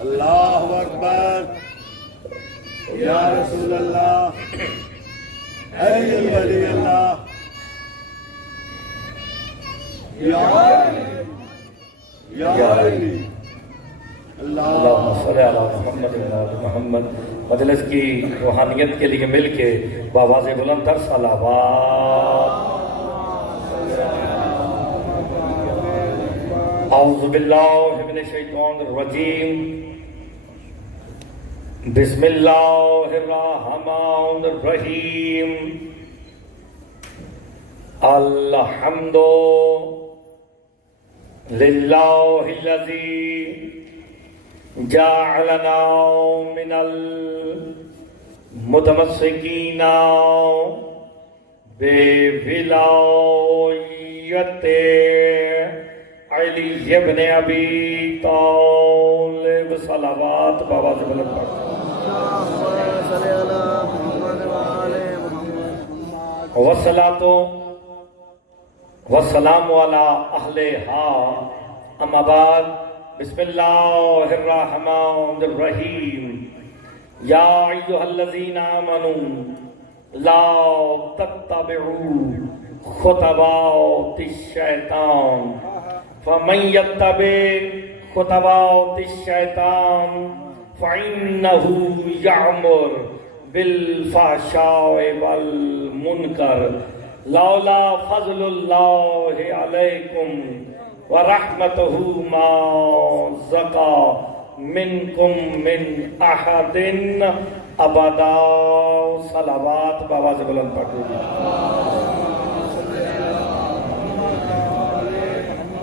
اللہ اکبر یا رسول اللہ اے ولی اللہ یا علی اللہم صلی علی محمد و علی محمد۔ مجلس کی روحانیت کے لیے مل کے بآواز بلند تر صلوات۔ اعوذ باللہ من الشیطان الرجیم، بسم اللہ الرحمن الرحیم۔ الحمد للہ الذی جعلنا من المتمسکین بولایت علی ابن ابی طالب۔ صلوات بابا سے بلند پڑھ۔ والصلاۃ والسلام علی اہلہا، اما بعد، بسم اللہ الرحمن الرحیم۔ یا ایھا الذین آمنوا لا تتبعوا خطوات الشیطان فمن یتبع خطوات الشیطان فإنہ یأمر بالفحشاء والمنکر لولا فضل اللہ علیکم ورحمتہ ما زکا منکم من احد ابدا۔ صلوات بابا سے بلند پڑھو۔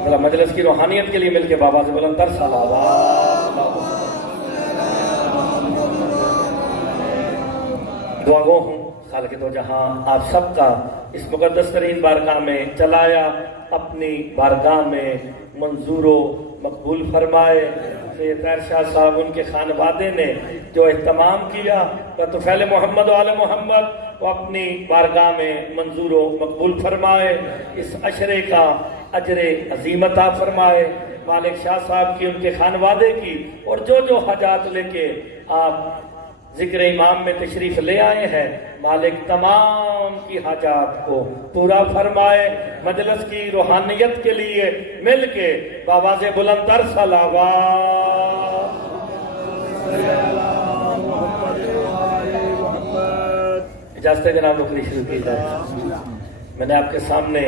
ذرا مجلس کی روحانیت کے لیے مل کے بابا سے بلند تر صلوات۔ دعا گو ہوں خالق دو جہاں آپ سب کا اس مقدس ترین بارگاہ میں چلایا اپنی بارگاہ میں منظور و مقبول فرمائے۔ سید طاہر شاہ صاحب ان کے خانوادے نے جو اہتمام کیا طفیل محمد و آل محمد وہ اپنی بارگاہ میں منظور و مقبول فرمائے۔ اس عشرے کا اجر عظیم عطا فرمائے۔ مالک شاہ صاحب کی ان کے خانوادے کی اور جو حاجات لے کے آپ ذکر امام میں تشریف لے آئے ہیں، مالک تمام کی حاجات کو پورا فرمائے۔ مجلس کی روحانیت کے لیے مل کے بآواز بلند تر صلوات۔ اجازت ہے جناب نوکری شروع کی جائے۔ میں نے آپ کے سامنے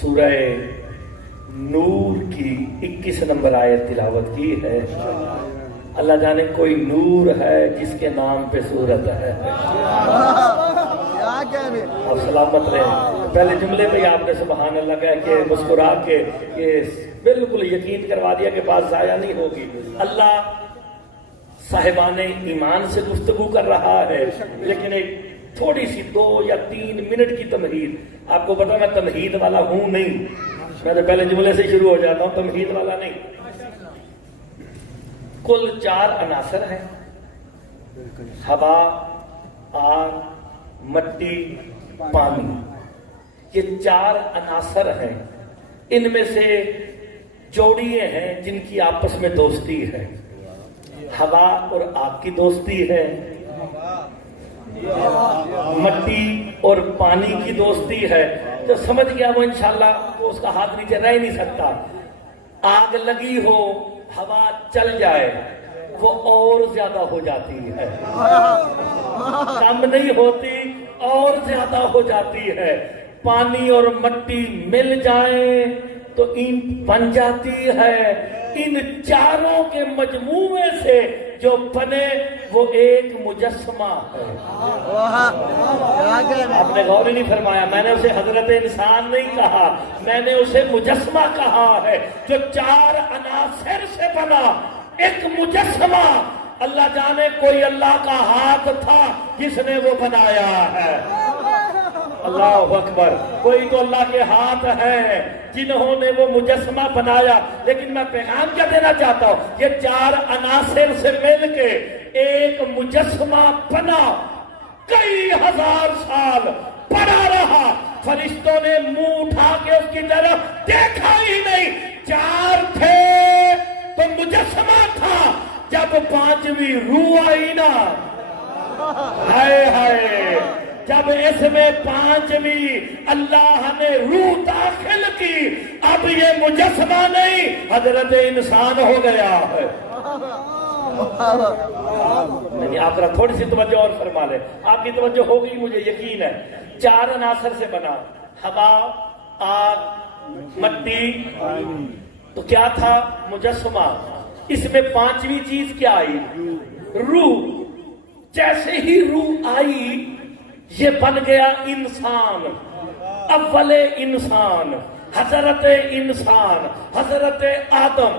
سورہ نور کی 21 نمبر آیت تلاوت کی ہے۔ اللہ جانے کوئی نور ہے جس کے نام پہ صورت ہے۔ آپ سلامت رہیں۔ پہلے جملے میں آپ نے سبحان اللہ کہہ کے مسکرا کے یہ بالکل یقین کروا دیا کہ بات ضائع نہیں ہوگی۔ اللہ صاحبان ایمان سے گفتگو کر رہا ہے، لیکن ایک تھوڑی سی 2 یا 3 منٹ کی تمہید۔ آپ کو پتا میں تمہید والا ہوں نہیں، میں تو پہلے جملے سے شروع ہو جاتا ہوں، تمہید والا نہیں۔ کل 4 عناصر ہیں، ہوا، آگ، مٹی، پانی۔ یہ 4 عناصر ہیں، ان میں سے جوڑیاں ہیں جن کی آپس میں دوستی ہے۔ ہوا اور آگ کی دوستی ہے، مٹی اور پانی کی دوستی ہے۔ جو سمجھ گیا وہ انشاءاللہ وہ اس کا ہاتھ نیچے رہ نہیں سکتا۔ آگ لگی ہو، ہوا چل جائے وہ اور زیادہ ہو جاتی ہے، کم نہیں ہوتی، اور زیادہ ہو جاتی ہے۔ پانی اور مٹی مل جائیں تو اینٹ بن جاتی ہے۔ ان چاروں کے مجموعے سے جو بنے وہ ایک مجسمہ ہے۔ آپ نے غور نہیں فرمایا، میں نے اسے حضرت انسان نہیں کہا، میں نے اسے مجسمہ کہا ہے، جو 4 عناصر سے بنا ایک مجسمہ۔ اللہ جانے کوئی اللہ کا ہاتھ تھا جس نے وہ بنایا ہے۔ اللہ اکبر، کوئی تو اللہ کے ہاتھ ہیں جنہوں نے وہ مجسمہ بنایا۔ لیکن میں پیغام کیا دینا چاہتا ہوں، یہ 4 عناصر سے مل کے ایک مجسمہ بنا، کئی ہزار سال پڑا رہا، فرشتوں نے منہ اٹھا کے اس کی طرف دیکھا ہی نہیں۔ 4 تھے پانچویں روح آئی نا، ہائے ہائے، جب اس میں پانچویں اللہ نے روح داخل کی، اب یہ مجسمہ نہیں، حضرت انسان ہو گیا ہے۔ نہیں، آپ ذرا تھوڑی سی توجہ اور فرما لیں، آپ کی توجہ ہوگی مجھے یقین ہے۔ 4 عناصر سے بنا، ہوا، آگ، مٹی، تو کیا تھا؟ مجسمہ۔ اس میں 5ویں چیز کیا آئی؟ روح۔ جیسے ہی روح آئی یہ بن گیا انسان، اول انسان، حضرت انسان، حضرت آدم۔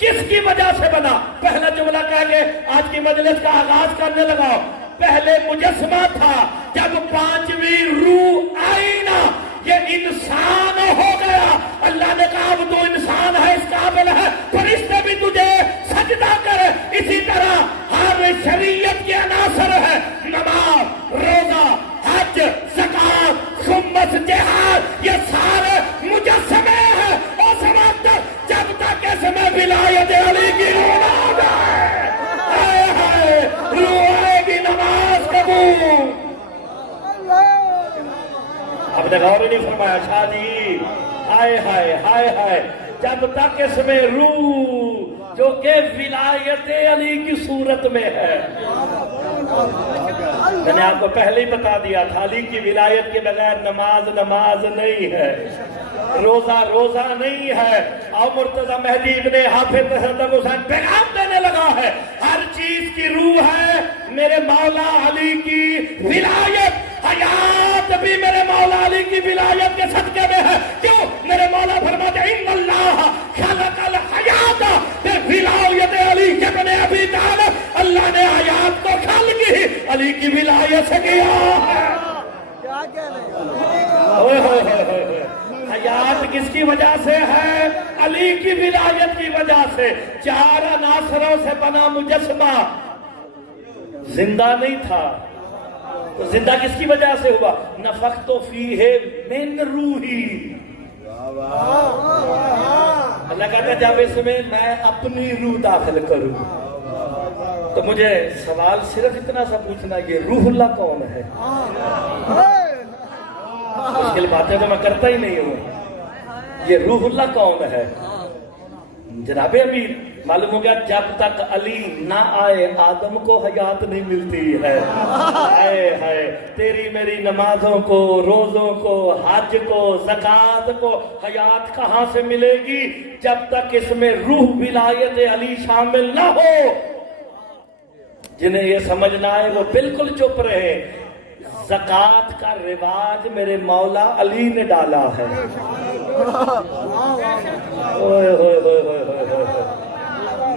کس کی وجہ سے بنا؟ پہلا جملہ کہہ کے آج کی مجلس کا آغاز کرنے لگا۔ پہلے مجسمہ تھا، جب 5ویں روح آئی نا یہ انسان ہو گیا۔ اللہ نے کہا اب تو انسان ہے، اس قابل ہے، فرشتے بھی تجھے سجدہ کرے۔ اسی طرح ہر شریعت کے عناصر ہے، نماز، روزہ، حج، زکات، خمس، جہاد، یہ سارے مجسمے ہیں۔ اس وقت جب تک اس میں ولایت علی کی روح نہ آ جائے، ہائے ہائے، روح آئے گی، نماز قبول۔ اب نے غور نہیں فرمایا شاہ جی، ہائے ہائے ہائے ہائے، جب تک اس میں روح جو کہ ولایت علی کی صورت میں ہے۔ میں نے آپ کو پہلے ہی بتا دیا تھا، علی کی ولایت کے بغیر نماز نماز نہیں ہے، روزہ روزہ نہیں ہے۔ اور مرتضی مہدی ابن حافظ حسن حسین پیغام دینے لگا ہے، ہر چیز کی روح ہے میرے مولا علی کی ولایت۔ حیات بھی میرے مولا علی کی ولایت کے صدقے میں ہے۔ کیوں؟ میرے مولا فرماتے ہیں ان اللہ خلق الحیات بولایت علی ابن ابی طالب، اللہ نے حیات کو خلق کی علی کی ولایت سے کیا ہے۔ حیات کس کی وجہ سے ہے؟ علی کی ولایت کی وجہ سے۔ 4 عناصروں سے بنا مجسمہ زندہ نہیں تھا، تو زندہ کس کی وجہ سے ہوا؟ نفخت فیہ من روحی۔ اللہ کہتا ہے جب اس میں میں اپنی روح داخل کروں، تو مجھے سوال صرف اتنا سا پوچھنا، یہ روح اللہ کون ہے؟ مشکل باتیں تو میں کرتا ہی نہیں ہوں، یہ روح اللہ کون ہے؟ جناب امیر، معلوم ہو گیا جب تک علی نہ آئے آدم کو حیات نہیں ملتی ہے۔ ہائے ہائے، تیری میری نمازوں کو، روزوں کو، حج کو، زکات کو حیات کہاں سے ملے گی جب تک اس میں روح ولایت علی شامل نہ ہو؟ جنہیں یہ سمجھ نہ آئے وہ بالکل چپ رہے۔ زکات کا رواج میرے مولا علی نے ڈالا ہے۔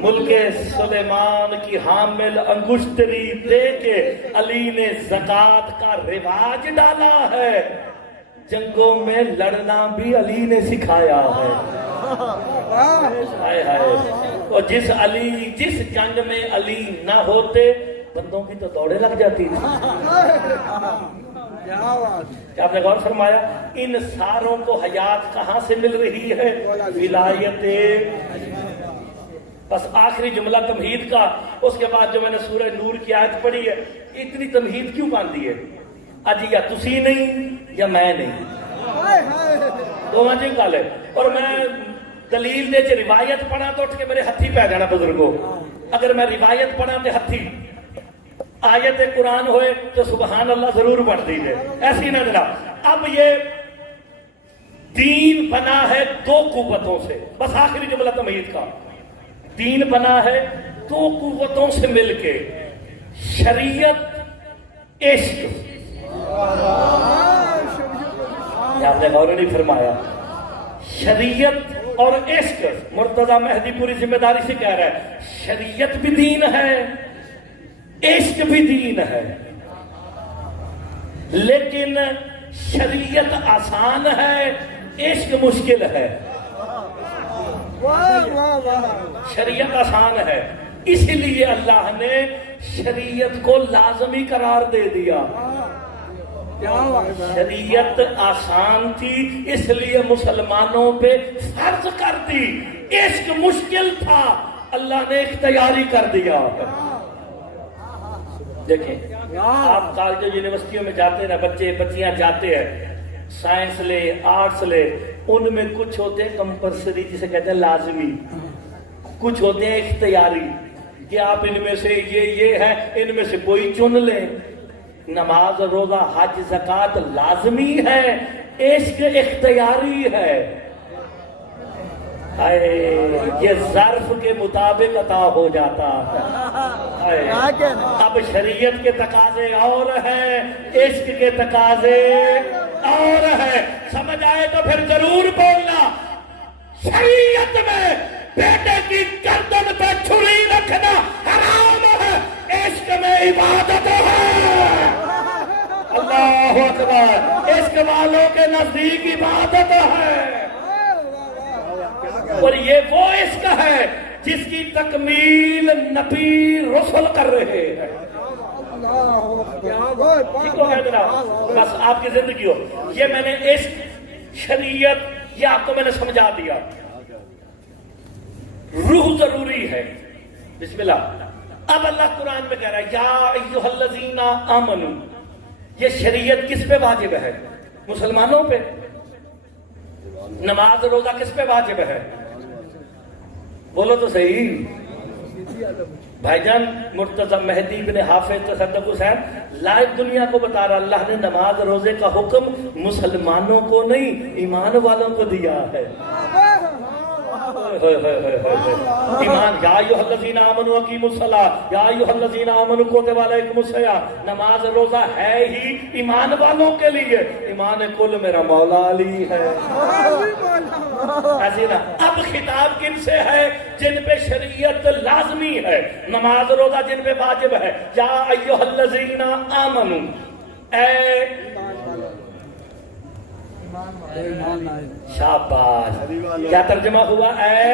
ملک سلیمان کی حامل انگشتری دے کے علی نے زکات کا رواج ڈالا ہے۔ جنگوں میں لڑنا بھی علی نے سکھایا ہے۔ ہائے ہائے، اور جس جنگ میں علی نہ ہوتے بندوں کی تو دوڑے لگ جاتی تھی۔ کیا آپ نے غور فرمایا؟ ان ساروں کو حیات کہاں سے مل رہی ہے؟ ولایت۔ بس آخری جملہ تمہید کا، اس کے بعد جو میں نے سورہ نور کی آیت پڑھی ہے، اتنی تمہید کیوں باندھی ہے؟ اج یا تسی نہیں یا میں نہیں، دونوں جی گل ہے۔ اور میں دلیل دے چ روایت پڑھا تو اٹھ کے میرے ہتھی پہ جانا بزرگوں۔ اگر میں روایت پڑھا تو ہتھی، آیت قرآن ہوئے تو سبحان اللہ ضرور پڑھ دیجئے، ایسی نہ ذرا۔ اب یہ دین بنا ہے 2 قوتوں سے، بس آخری جملہ تمہید کا، دین بنا ہے 2 قوتوں سے مل کے، شریعت، عشق۔ آپ نے غور نہیں فرمایا، شریعت اور عشق۔ مرتضی مہدی پوری ذمہ داری سے کہہ رہا ہے شریعت بھی دین ہے، عشق بھی دین ہے، لیکن شریعت آسان ہے، عشق مشکل ہے۔ شریعت آسان ہے، اس لیے اللہ نے شریعت کو لازمی قرار دے دیا۔ شریعت آسان تھی اس لیے مسلمانوں پہ فرض کر دی، عشق مشکل تھا اللہ نے اختیاری کر دیا۔ دیکھیں آپ کالجوں یونیورسٹیوں میں جاتے ہیں نا، بچے بچیاں جاتے ہیں، سائنس لے آرٹس لے، ان میں کچھ ہوتے ہیں کمپلسری جسے کہتے ہیں لازمی، کچھ ہوتے ہیں اختیاری کہ آپ ان میں سے یہ ہے، ان میں سے کوئی چن لیں۔ نماز روزہ حج زکوٰۃ لازمی ہے، عشق اختیاری ہے۔ یہ ظرف کے مطابق عطا ہو جاتا ہے۔ اب شریعت کے تقاضے اور ہیں، عشق کے تقاضے اور ہیں۔ سمجھ آئے تو پھر ضرور بولنا۔ شریعت میں بیٹے کی گردن پہ چھری رکھنا حرام ہے، عشق میں عبادت ہے۔ اللہ اکبر، عشق والوں کے نزدیک عبادت ہے، اور یہ وہ عشق ہے جس کی تکمیل نبی رسول کر رہے ہیں۔ ٹھیک ہو گیا جناب؟ بس آپ کی زندگی ہو۔ یہ میں نے عشق شریعت یہ آپ کو میں نے سمجھا دیا۔ روح ضروری ہے۔ بسم اللہ۔ اب اللہ قرآن میں کہہ رہا ہے یا ایھا الذین آمنوا، یہ شریعت کس پہ واجب ہے؟ مسلمانوں پہ۔ نماز روزہ کس پہ واجب ہے؟ بولو تو صحیح۔ بھائی جان مرتضی مہدی بن حافظ تصدق حسین لائف دنیا کو بتا رہا، اللہ نے نماز روزے کا حکم مسلمانوں کو نہیں ایمان والوں کو دیا ہے۔ ایمان، یا ایھا الذین آمنوا اقیموا الصلاۃ، یا ایھا الذین آمنوا کتب علیکم الصیام۔ نماز روزہ ہے ہی ایمان والوں کے لیے۔ ایمان کل میرا مولا علی ہے، ایسی نا۔ اب خطاب کن سے ہے؟ جن پہ شریعت لازمی ہے، نماز روزہ جن پہ واجب ہے۔ یا ایھا الذین آمنوا، اے شاباش، کیا ترجمہ ہوا؟ اے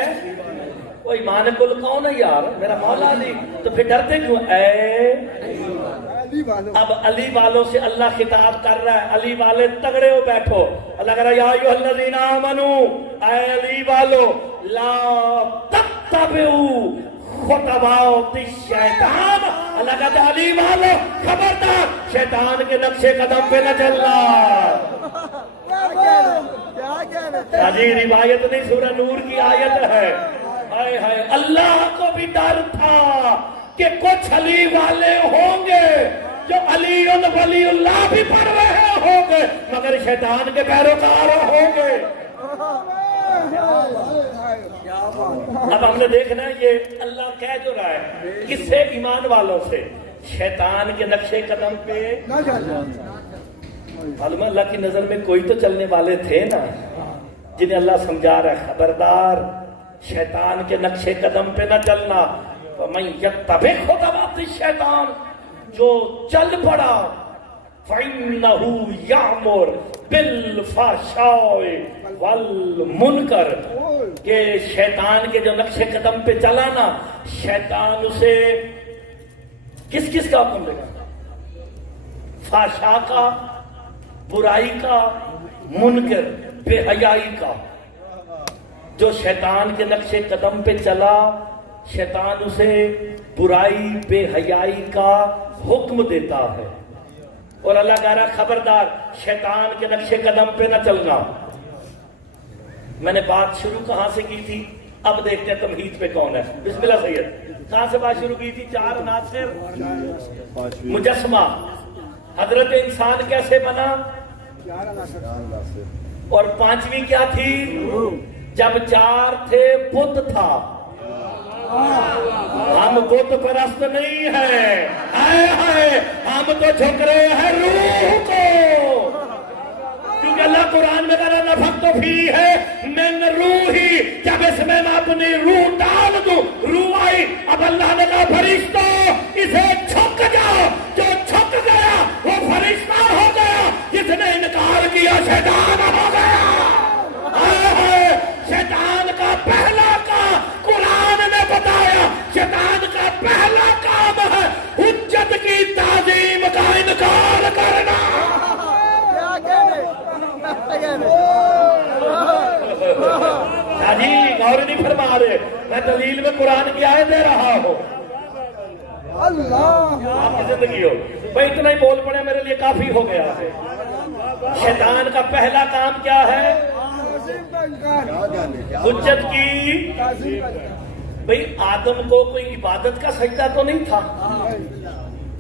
وہ ایمان کل کون ہے یار؟ میرا مولا علی۔ تو پھر ڈرتے کیوں؟ اے اب علی والوں سے اللہ خطاب کر رہا ہے، علی والے تگڑے ہو بیٹھو۔ اللہ کہہ رہا ہے یا ایھا الذین آمنوا، اے علی والو، لا تتبعوا خطوات الشیطان۔ اللہ کہتا ہے علی والو خبردار، شیطان کے نقشے قدم پہ نہ چلنا۔ جی روایت نہیں، سورہ نور کی آیت ہے۔ ہائے ہائے، اللہ کو بھی ڈر تھا کہ کچھ علی والے ہوں گے جو علی ولی اللہ بھی پڑھ رہے ہوں گے مگر شیطان کے پیروکار ہوں گے۔ اب ہم نے دیکھنا ہے یہ اللہ کہہ جو رہا ہے، کس سے؟ ایمان والوں سے۔ شیطان کے نقشے قدم پہ معلوم اللہ کی نظر میں کوئی تو چلنے والے تھے نا جنہیں اللہ سمجھا رہا ہے خبردار شیطان کے نقشے قدم پہ نہ چلنا۔ وَمَن يَتَّبِعْ خُطُوَاتِ الشَّيْطَانِ، جو چل پڑا، فَإِنَّهُ يَأْمُرُ بِالْفَحْشَاءِ وَالْمُنکَرِ، کہ شیطان کے جو نقشے قدم پہ چلانا، شیطان اسے کس کس کا حکم دے گا؟ فحشاء کا، برائی کا، منکر بے حیائی کا۔ جو شیطان کے نقشے قدم پہ چلا، شیطان اسے برائی بے حیائی کا حکم دیتا ہے، اور اللہ کہہ رہا ہے خبردار شیطان کے نقشے قدم پہ نہ چلنا۔ میں نے بات شروع کہاں سے کی تھی؟ اب دیکھتے ہیں تمہید پہ کون ہے۔ بسم اللہ سید، کہاں سے بات شروع کی تھی؟ چار عناصر مجسمہ، حضرت انسان کیسے بنا، اور پانچویں کیا تھی؟ جب چار تھے بت تھا۔ ہم بت پرست نہیں ہیں، ہم تو جھک رہے ہیں روح کو، کیونکہ اللہ قرآن میں کہہ رہا نفخت فیہ ہے من روحی، جب اس میں میں اپنی روح ڈال دوں، روح آئی۔ اب اللہ نے کہا فرشتوں اسے چھک جاؤ، جو چھک گیا وہ فرشتہ ہو گیا، جس نے انکار کیا شیطان ہو گیا۔ شیطان کا پہلا کام قرآن نے بتایا، شیطان کا پہلا کام ہے حجت کی تعظیم کا انکار کرنا۔ جی غور نہیں فرما رہے، میں دلیل میں قرآن کی آیت دے رہا ہوں۔ آپ کی زندگی ہو بھائی اتنا ہی بول پڑے میرے لیے کافی ہو گیا ہے. شیطان کا پہلا کام کیا ہے؟ حجت کی. بھئی آدم کو کوئی عبادت کا سجدہ تو نہیں تھا،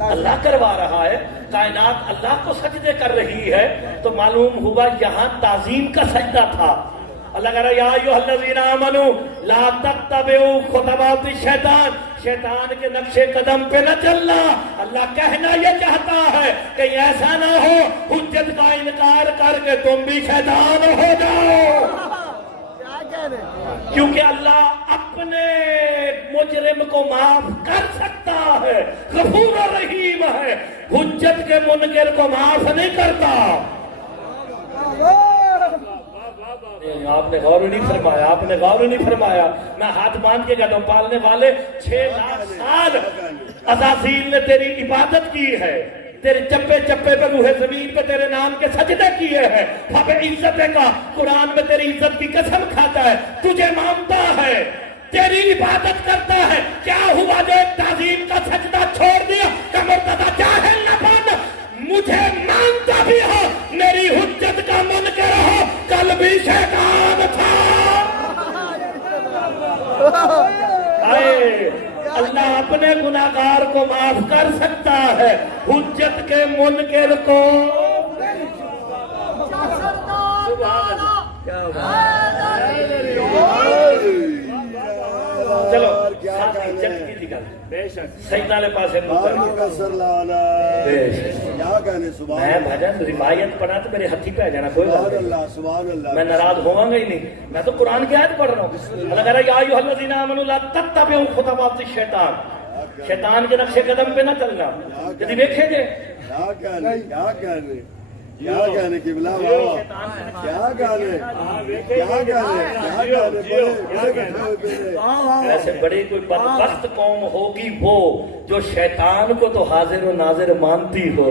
اللہ کروا رہا ہے، کائنات اللہ کو سجدے کر رہی ہے، تو معلوم ہوا یہاں تعظیم کا سجدہ تھا. اللہ کہہ رہا یا ایھا الذین آمنوا لا تتبعوا خطوات الشیطان، شیطان کے نقش قدم پہ نہ چلنا. اللہ کہنا یہ چاہتا ہے کہ ایسا نہ ہو حجت کا انکار کر کے تم بھی شیطان ہو جاؤ. کیونکہ اللہ اپنے مجرم کو معاف کر سکتا ہے، غفور و رحیم ہے، حجت کے منکر کو معاف نہیں کرتا. آپ نے غور نہیں فرمایا، آپ نے غور نہیں فرمایا. میں ہاتھ باندھ کے کہتا ہوں پالنے والے 6 لاکھ سال عزازیل نے تیری عبادت کی ہے، تیرے چپے چپے پہ روح زمین پہ تیرے نام کے سجدے کیے ہیں. اب عزت کا قرآن میں تیری عزت کی قسم کھاتا ہے، تجھے مانتا ہے، تیری عبادت کرتا ہے. کیا ہوا جو تعظیم کا سجدہ چھوڑ دیا کہ مرتضی جاہل نہ بن، مجھے مانتا بھی ہو، میری حجت کا منکر ہو، کل بھی شیطان تھا. اللہ اپنے گناہگار کو معاف کر سکتا ہے، حجت کے منکر کو. چلو سیدنا پاس کیا کہنے سبحان میں بھجن روایت پڑھا تو میرے ہاتھی پہ آ جانا، کوئی بات اللہ سبحان اللہ. میں ناراض ہوں گا ہی نہیں، میں تو قرآن کی آیت پڑھ رہا ہوں. اللہ کہہ رہا ہے یا ایھا الذین آمنوا لا تتبعوا خطوات الشیطان، شیطان کے نقش قدم پہ نہ چلنا. جدی دیکھیں گے کیا کہنے کیا کہنے کیا کہنے قبلہ بابا، کیا کہنے کیا کہنے کیا کہنے. ایسے بڑی کوئی بدبخت قوم ہوگی وہ جو شیطان کو تو حاضر و ناظر مانتی ہو،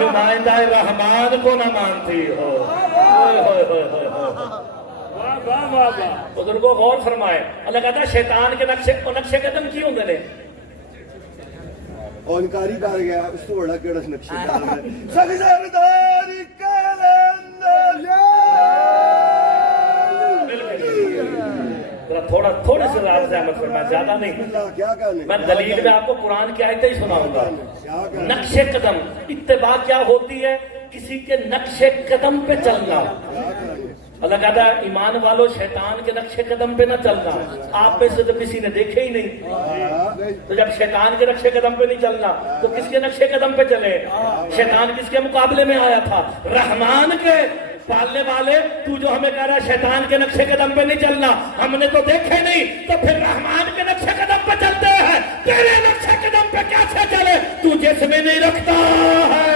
نمائندہ رحمان کو نہ مانتی ہو. بزرگوں غور فرمائے. اللہ کہتا ہے شیطان کے نقش قدم کی ہوندے نے اور انکاری کر گیا اس کو بڑا کیڑا نقشہ ڈال ہے سگزرداری کلندر. تھوڑے سے راز احمد فرمائے، زیادہ نہیں. کیا کہنے میں دلیل میں آپ کو قرآن کی آیتیں ہی سناؤں گا. نقش قدم اتباع کیا ہوتی ہے؟ کسی کے نقش قدم پہ چلنا. اللہ کہتا ہے ایمان والو شیطان کے نقش قدم پہ نہ چلنا. آپ میں سے تو کسی نے دیکھے ہی نہیں، تو جب شیطان کے نقش قدم پہ نہیں چلنا تو کس کے نقش قدم پہ چلے؟ شیطان کس کے مقابلے میں آیا تھا؟ رحمان کے. پالنے والے تو جو ہمیں کہہ رہا شیطان کے نقش قدم پہ نہیں چلنا، ہم نے تو دیکھے نہیں، تو پھر رحمان کے نقش قدم پہ چلتے ہیں. تیرے نقش قدم پہ کیسے چلے؟ تو جسم نہیں رکھتا ہے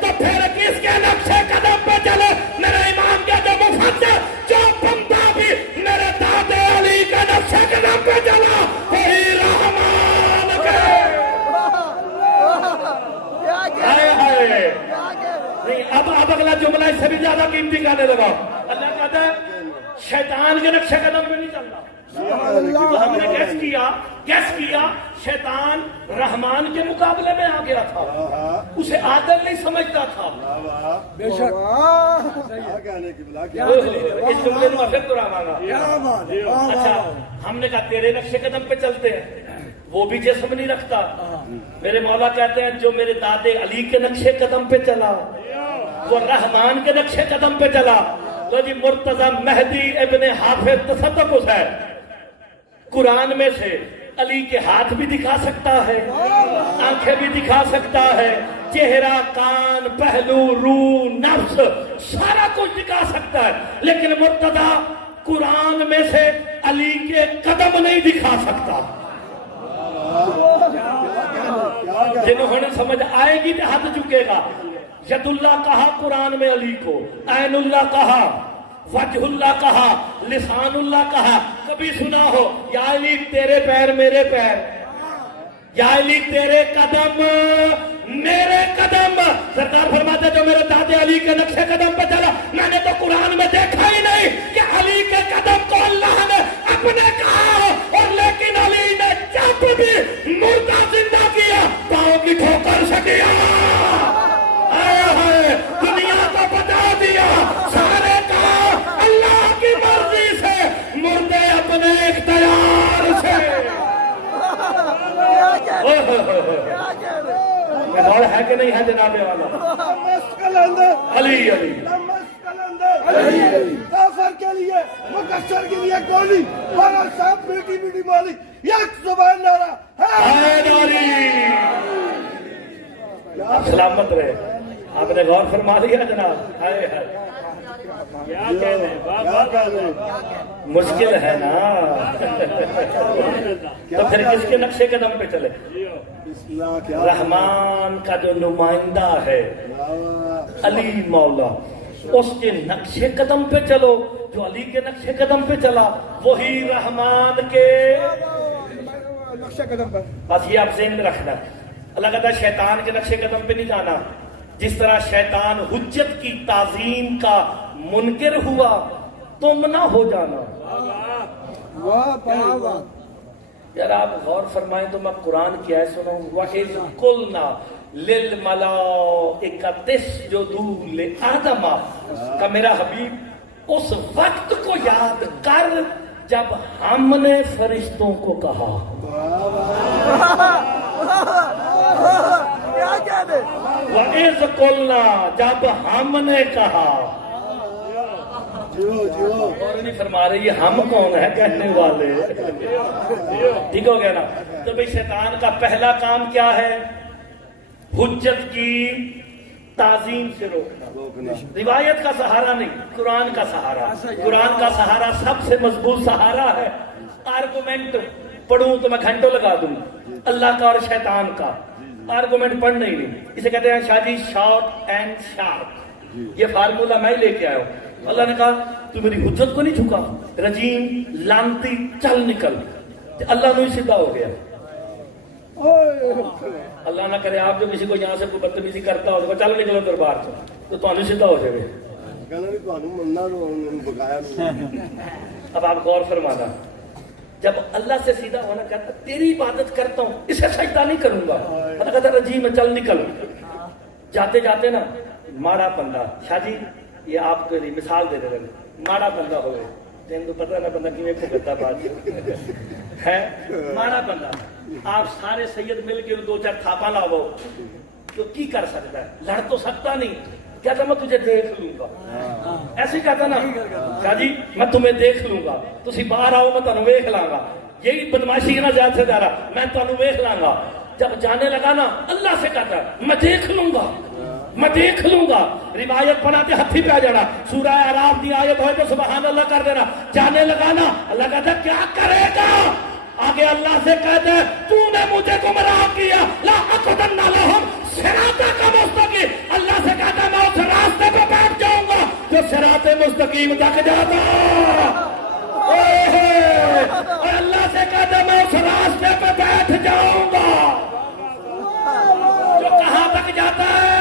تو پھر کس کے نقش قدم پہ چلے؟ میرے امام کے جو مفسر جو بندہ بھی میرے دادے علی کا نقش قدم پہ چلا وہی رحمان کے. نہیں اب اگلا جملہ اس سے بھی زیادہ قیمتی کہنے لگا. اللہ کہتا ہے شیطان کے نقش قدم پہ نہیں چلنا. تو ہم نے گیس کیا شیطان رحمان کے مقابلے میں آ گیا تھا، اسے عادل نہیں سمجھتا تھا. بے شک اس جملے میں پھر تو رہا. اچھا ہم نے کہا تیرے نقش قدم پہ چلتے ہیں، وہ بھی جسم نہیں رکھتا. میرے مولا کہتے ہیں جو میرے دادے علی کے نقش قدم پہ چلا وہ رحمان کے نقش قدم پہ چلا. تو جی مرتضی مہدی ابن حافظ تصدق حسین قرآن میں سے علی کے ہاتھ بھی دکھا سکتا ہے، آنکھیں بھی دکھا سکتا ہے، چہرہ، کان، پہلو، روح، نفس سارا کچھ دکھا سکتا ہے، لیکن مرتضی قرآن میں سے علی کے قدم نہیں دکھا سکتا. جنہوں نے سمجھ آئے گی تو ہاتھ چکے گا. ید اللہ کہا قرآن میں علی کو، عین اللہ کہا، وجہ اللہ کہا، لسان اللہ کہا. کبھی سنا ہو یا علی تیرے پیر میرے پیر، یا علی تیرے قدم میرے قدم. سرکار فرماتے جو میرے دادے علی کے نقش قدم پہ چلا، میں نے تو قرآن میں دیکھا ہی نہیں کہ علی کے قدم کو اللہ نے اپنے کہا اور لیکن علی نے سامنے اختیار سے غور ہے کہ نہیں ہے جناب والا؟ علی علی کافر کے لیے مکسر کے لیے گولی والا صاحب بیٹی بیٹی مالی یک زبان نعرہ آپ سلامت رہے. آپ نے غور فرما لیا جناب؟ ہائے ہائے کیا کہنے مشکل ہے نا. تو پھر کس کے نقشے قدم پہ چلے؟ رحمان کا جو نمائندہ ہے علی مولا، اس کے نقشے قدم پہ چلو. جو علی کے نقشے قدم پہ چلا وہی رحمان کے نقشہ قدم پر. بس یہ آپ ذہن میں رکھنا. اللہ کہتا ہے شیطان کے نقشے قدم پہ نہیں جانا. جس طرح شیطان حجت کی تعظیم کا منکر ہوا تم نہ ہو جانا. یار آپ غور فرمائیں تو میں قرآن کی آیت سناؤں. وَإِذْ قُلْنَا لِلْمَلَائِكَةِ اسْجُدُوا لِآدَمَ کہ میرا حبیب اس وقت کو یاد کر جب ہم نے فرشتوں کو کہا. وَإِذْ قُلْنَا جب ہم نے کہا. اور نہیں فرما رہے یہ ہم کون ہے کہنے والے؟ ٹھیک ہو گیا نا. تو بھئی شیطان کا پہلا کام کیا ہے؟ حجت کی تعظیم سے روکنا. روایت کا سہارا نہیں، قرآن کا سہارا. قرآن کا سہارا سب سے مضبوط سہارا ہے. آرگومنٹ پڑھوں تو میں گھنٹوں لگا دوں. اللہ کا اور شیطان کا آرگومنٹ پڑھنا ہی نہیں. اسے کہتے ہیں شاہ جی شارٹ اینڈ شارپ. یہ فارمولہ میں لے کے آیا ہوں. اللہ نے کہا تو میری حجت کو نہیں جھکا، رجیم لانتی چل نکل. اللہ نہیں سیدھا ہو گیا. اللہ نہ کرے آپ جو کسی کو یہاں سے کوئی بدتمیزی کرتا ہو تو چل نکلو دربار سے تو تمہیں سیدھا ہو جائے. اب آپ غور فرمانا. جب اللہ سے سیدھا ہونا کہتا تیری عبادت کرتا ہوں اسے سجدہ نہیں کروں گا. اللہ کہتا رجیم میں چل نکل. جاتے جاتے نا ماڑا بندہ. شاہ جی یہ آپ کے لیے مثال دے رہے ہیں. ماڑا بندہ ہوئے تین تو پتہ نہ بندہ کیویں پھگتا بات ہے. ماڑا بندہ آپ سارے سید مل کے دو چار تھاپا لاؤ تو کی کر سکتا ہے؟ لڑ تو سکتا نہیں. کہتا میں تجھے دیکھ لوں گا. ایسے کہتا نا شاہ جی میں تمہیں دیکھ لوں گا. تسی باہر آؤ میں تمہیں ویکھ لاں گا. یہی بدماشی ہے نا زیادہ سے زیادہ. میں تمہیں ویکھ لاں گا. جب جانے لگا نا اللہ سے کہتا میں دیکھ لوں گا میں دیکھ لوں گا. روایت پڑھاتے ہتھی پہ آ جانا. سورہ اعراف کی آیت ہوئے تو سبحان اللہ کر دینا. جانے لگا نا اللہ کہتا کیا کرے گا؟ آگے اللہ سے کہتے ہیں تو نے مجھے گمراہ کیا لا اقعدن لہم صراطک مستقیم. اللہ سے کہتا ہے میں اس راستے پہ بیٹھ جاؤں گا جو صراط مستقیم تک جاتا. اور اللہ سے کہتا ہے میں اس راستے پہ بیٹھ جاؤں گا جو کہاں تک جاتا ہے؟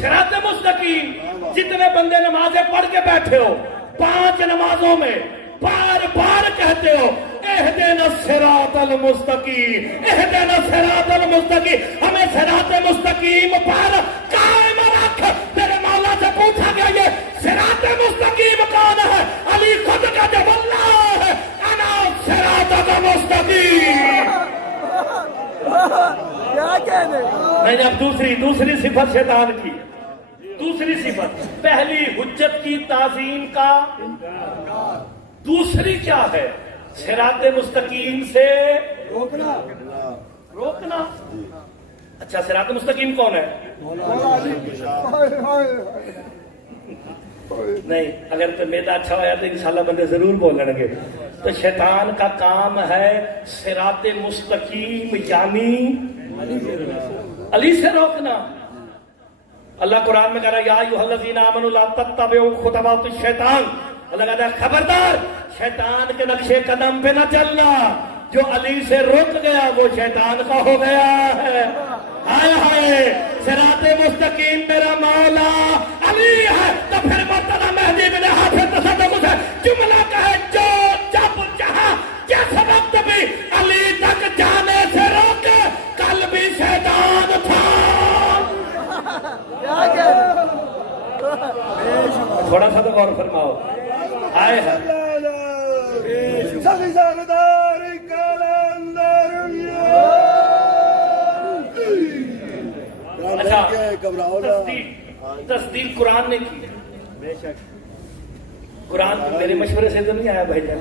صراط مستقیم. جتنے بندے نمازیں پڑھ کے بیٹھے ہو 5 نمازوں میں بار بار کہتے ہو اہدنا الصراط المستقیم اہدنا الصراط المستقیم. ہمیں صراط مستقیم پر قائم رکھ. تیرے مولا سے پوچھا گیا یہ صراط مستقیم کون ہے؟ علی خود کا جب اللہ ہے انا صراط المستقیم. میں نے اب دوسری صفت شیطان کی. دوسری صفت پہلی حجت کی تعظیم کا. دوسری کیا ہے؟ صراط مستقیم سے روکنا. اچھا صراط مستقیم کون ہے؟ نہیں اگر تو میدا اچھا ہوا تو انشاءاللہ بندے ضرور بولیں گے. تو شیطان کا کام ہے صراط مستقیم یعنی علی سے روکنا. اللہ قرآن میں کہہ رہا ہے یا ایھا الذین آمنوا لا تتبعوا خطوات الشیطان. اللہ کہتا ہے خبردار شیطان کے نقشے قدم پہ نہ چلنا. جو علی سے رک گیا وہ شیطان کا ہو گیا ہے. ہائے ہائے صراط مستقیم میرا مولا علی ہے. تو پھر مرتضی مہدی بن حافظ تصدق ہے جملہ کہے جو جب جہاں جس وقت بھی علی تک جانے سے روکے کل بھی شیطان تھا. تھوڑا سا تو غور فرماؤ. آئے سردار کلندر اچھا گھبراؤ نا. تصدیق قرآن نے کی. بے شک قرآن میرے مشورے سے تو نہیں آیا بھائی جان.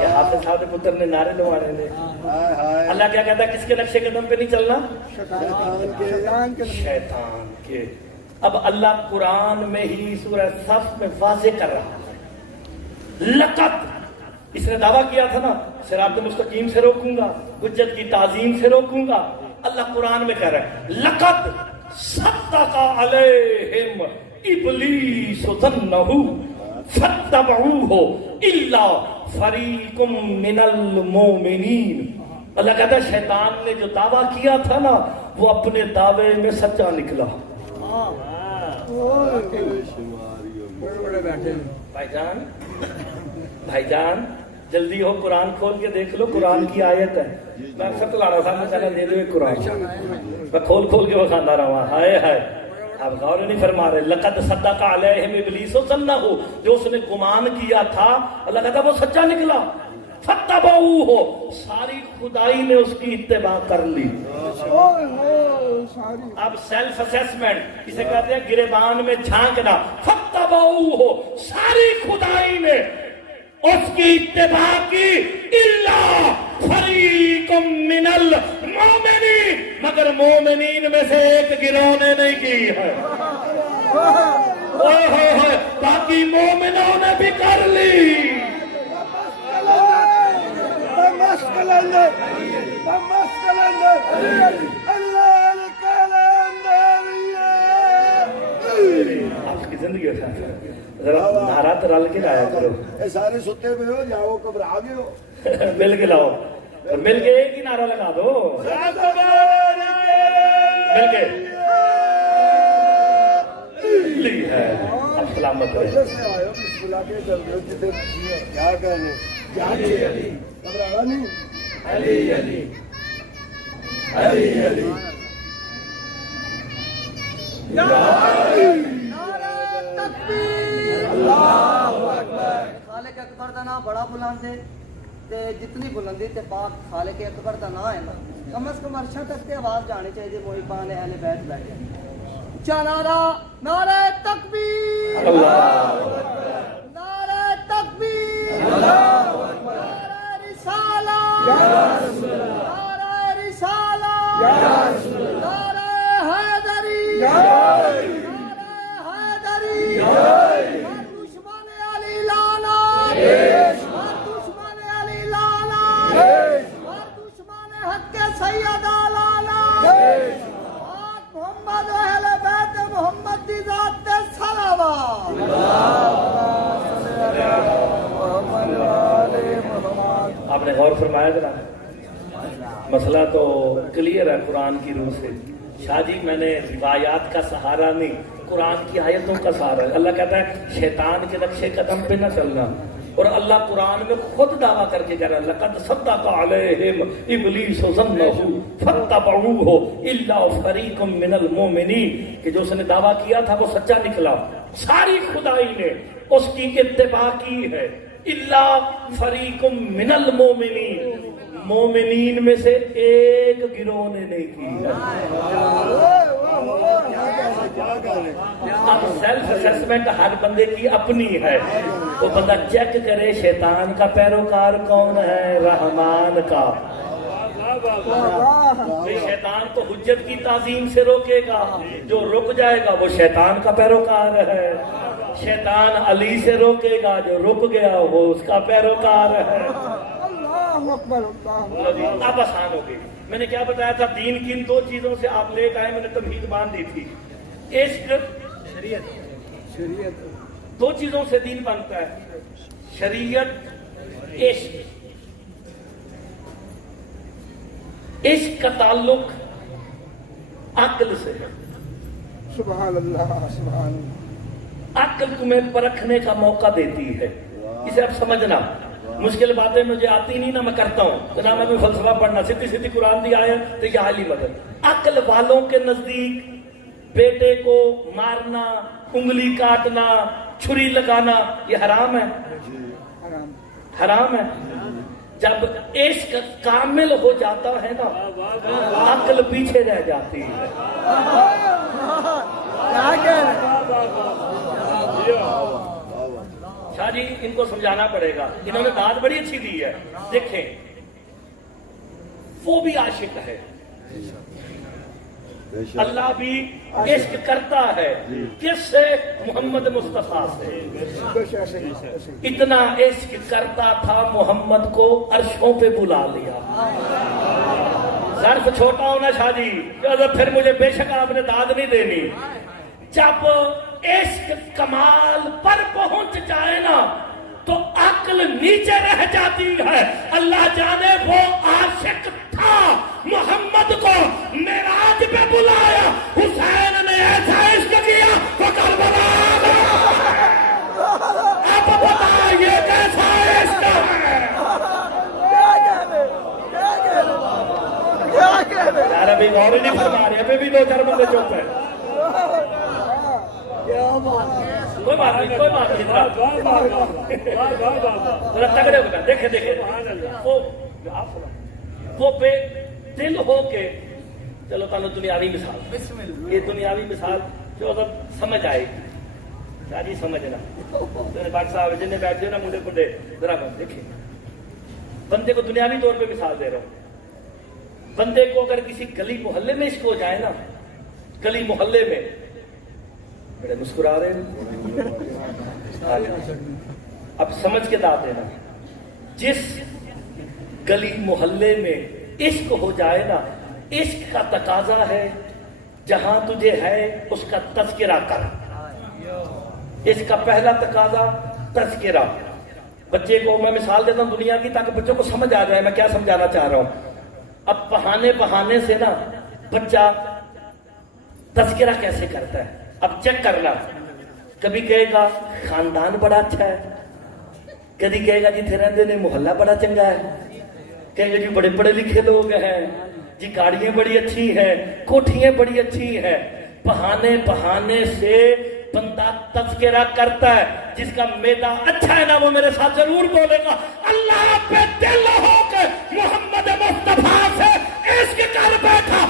یہ حافظ صاحب پتر نے نعرے لگوانے تھے. ہائے ہائے اللہ کیا کہتا ہے کس کے نقشے قدم پہ نہیں چلنا؟ شیطان کے. شیطان کے. اب اللہ قرآن میں ہی سورہ صف میں واضح کر رہا ہے لقد. اس نے دعویٰ کیا تھا نا صراط مستقیم سے روکوں گا, حجت کی تعظیم سے روکوں گا. اللہ قرآن میں کہہ رہا ہے لقد صدق علیہم ابلیس ظنہ فاتبعوہ الا فریق من المؤمنین. اللہ کہتا ہے شیطان نے جو دعویٰ کیا تھا نا وہ اپنے دعوے میں سچا نکلا. بھائی جان جلدی ہو قرآن کھول کے دیکھ لو. قرآن کی آیت ہے. میں اکثر تو لاڑا صاحب نے کہنا دے دو قرآن. میں کھول کھول کے بخاندہ رہا ہوں. ہائے ہائے آپ غور نہیں فرما رہے. لقد صدق علیہم ابلیس ظنہ, جو اس نے گمان کیا تھا اللہ کہتا وہ سچا نکلا. فتبعوہ, ساری خدائی نے اس کی اتباع کر لی. اب سیلف اسیسمنٹ اسے کہتے ہیں گریبان میں جھانکنا. فتبعوہ, ساری خدائی نے اس کی اتباع کی. الا فریق من المؤمنین, مگر مومنین میں سے ایک گروہ نے نہیں کی ہے. باقی مومنوں نے بھی کر لی. آپ کی زندگی ذرا نعرہ تو رل کے لایا کرو. سارے ستے ہوئے ہو جاؤ گھبرا گئے ہو. مل کے لاؤ, مل کے ایک ہی نعرہ لگا دو. مل کے لی ہے. اب سلامت رہے. کیا کہنے گھبرانا نہیں. علی علی علی علی خالق اکبر دا نام بڑا بلند ہے تے جتنی بلندی تے پاک خالق اکبر دا نام ہے نا کم از کم عرشاں تک تے آواز جانی چاہیے. محبان اہل بیت بیٹھے اونچا نعرہ نعرہ تکبیر, نعرہ تکبیر, نعرہ رسالہ, نعرہ رسالہ, نعرہ حیدری, نعرہ حیدری. دشمن علی لالا, دشمن علی لالا, دشمن حق سید لالا. محمد اہل بیت محمد دی ذات تے صلوات. آپ نے غور فرمایا ذرا, مسئلہ تو کلیئر ہے قرآن کی روح سے. شاہ جی میں نے روایات کا سہارا نہیں, قرآن کی آیتوں کا سہارا ہے. اللہ کہتا ہے شیطان کے نقشے قدم پہ نہ چلنا. اور اللہ قرآن میں خود دعویٰ کر کے کہہ رہا ہے لقد صدق علیہم ابلیس ظنہ فاتبعوہ الا فریق من المؤمنین, کہ جو اس نے دعویٰ کیا تھا وہ سچا نکلا. ساری خدائی نے اس کی اتباع کی ہے. الا فریق من المؤمنین, مومنین میں سے ایک گروہ نے نہیں کی. اب سیلف اسیسمنٹ ہر بندے کی اپنی ہے. وہ بندہ چیک کرے شیطان کا پیروکار کون ہے, رحمان کا. شیطان تو حجت کی تعظیم سے روکے گا, جو رک جائے گا وہ شیطان کا پیروکار ہے. شیطان علی سے روکے گا, جو رک گیا وہ اس کا پیروکار ہے. اب آسان ہو گئی. میں نے کیا بتایا تھا, دین کی ان دو چیزوں سے آپ لے آئے. میں نے تمہید باندھ دی تھی. عشق, شریعت, دو چیزوں سے دین بنتا ہے. شریعت, عشق. عشق کا تعلق عقل سے ہے. سبحان اللہ, سبحان. عقل تمہیں پرکھنے کا موقع دیتی ہے. اسے اب سمجھنا. مشکل باتیں مجھے آتی نہیں نا, میں کرتا ہوں. جناب میں کوئی فلسفہ پڑھنا, سیدھی سیدھی قرآن دی آئے تو یہ حالی مدد. عقل والوں کے نزدیک بیٹے کو مارنا, انگلی کاٹنا, چھری لگانا یہ حرام ہے. حرام ہے. جب عشق کامل ہو جاتا ہے نا عقل پیچھے رہ جاتی ہے. کیا کہہ رہے شاہ جی ان کو سمجھانا پڑے گا, انہوں نے داد بڑی اچھی دی ہے. دیکھیں وہ بھی عاشق ہے, اللہ بھی عشق کرتا ہے. کس سے؟ محمد مصطفیٰ سے. اتنا عشق کرتا تھا محمد کو عرشوں پہ بلا لیا. ظرف چھوٹا ہونا شاہ جی, پھر مجھے بے شک آپ نے داد نہیں دینی. جب عشق کمال پر پہنچ جائے نا تو عقل نیچے رہ جاتی ہے. اللہ جانے وہ عاشق تھا, محمد کو معراج پہ بلایا, حسین نے ایسا عشق کیا وہ کربلا گیا. اب بتا یہ کیسا عشق ہے؟ یار ابھی غور ہی نہیں فرما رہے, ابھی بھی دو چار بندے چپ ہیں. کوئی بات نہیں, کوئی بات نہیں, ذرا تگڑے ہو گئے. دیکھیں دیکھیں وہ بے دل ہو کے, چلو تعالیٰ دنیاوی مثال, یہ دنیاوی مثال جو سمجھ آئے شاہ جی, سمجھنا باقی صاحب جن بیٹھے نا منڈے کنڈے, ذرا دیکھیں بندے کو دنیاوی طور پہ مثال دے رہا ہوں. بندے کو اگر کسی گلی محلے میں عشق ہو جائے نا, گلی محلے میں, بڑے مسکرا رہے ہیں, اب سمجھ کے داد دینا, جس گلی محلے میں عشق ہو جائے نا, عشق کا تقاضا ہے جہاں تجھے ہے اس کا تذکرہ کر. اس کا پہلا تقاضا تذکرہ. بچے کو میں مثال دیتا ہوں دنیا کی تاکہ بچوں کو سمجھ آ جائے میں کیا سمجھانا چاہ رہا ہوں. اب بہانے سے نا بچہ تذکرہ کیسے کرتا ہے. اب چیک کرنا, کبھی کہے گا خاندان بڑا اچھا ہے, کبھی کہے گا جی رہندے نے محلہ بڑا چنگا ہے, کہیں گے جی بڑے پڑھے لکھے لوگ ہیں جی, گاڑیاں بڑی اچھی ہیں, کوٹھیاں بڑی اچھی ہیں. بہانے سے بندہ تذکرہ کرتا ہے. جس کا میدا اچھا ہے نا وہ میرے ساتھ ضرور بولے گا اللہ پہ دل ہو کے محمد مصطفیٰ سے عشق کر بیٹھا.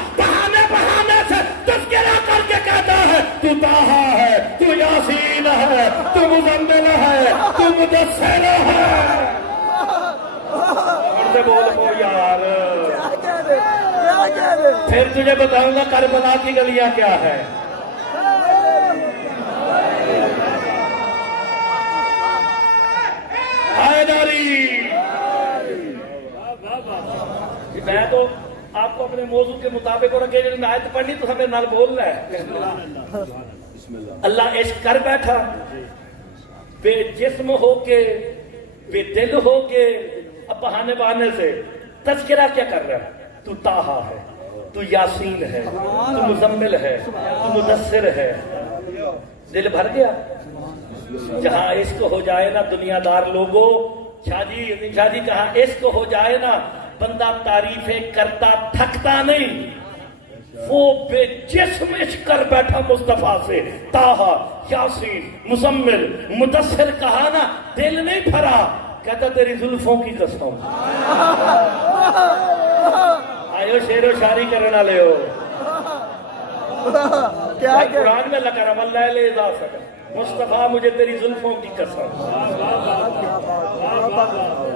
بہانے سے تذکرہ کر کے کہتا ہے تو طٰہٰ ہے, تو یاسین ہے, تو مزمل ہے, تو مدثر ہے. بول یار, پھر تجھے بتاؤں گا کربلا کی گلیاں کیا ہے. میں تو آپ کو اپنے موضوع کے مطابق اور اگر آیت پڑھنی تو ہمیں نال بولنا ہے. اللہ عشق کر بیٹھا, بے جسم ہو کے, بے دل ہو کے. اب بہانے سے تذکرہ کیا کر رہا ہے؟ تو طٰہٰ ہے, تو یاسین ہے, تو مزمل ہے, تو مدثر ہے. دل بھر گیا. جہاں عشق ہو جائے نا دنیا دار لوگوں, شاہ جی کہاں عشق ہو جائے نا بندہ تعریفیں کرتا تھکتا نہیں. وہ بے جسم عشق کر بیٹھا مصطفیٰ سے. طٰہٰ, یاسین, مزمل, مدثر کہا نا, دل نہیں بھرا. کہتا تیری زلفوں کی قسم. آئیو شعر و شاعری کرنا لے ہو. قرآن میں اللہ کا رب اللیل اذا سجا, مصطفیٰ مجھے تیری زلفوں کی قسم.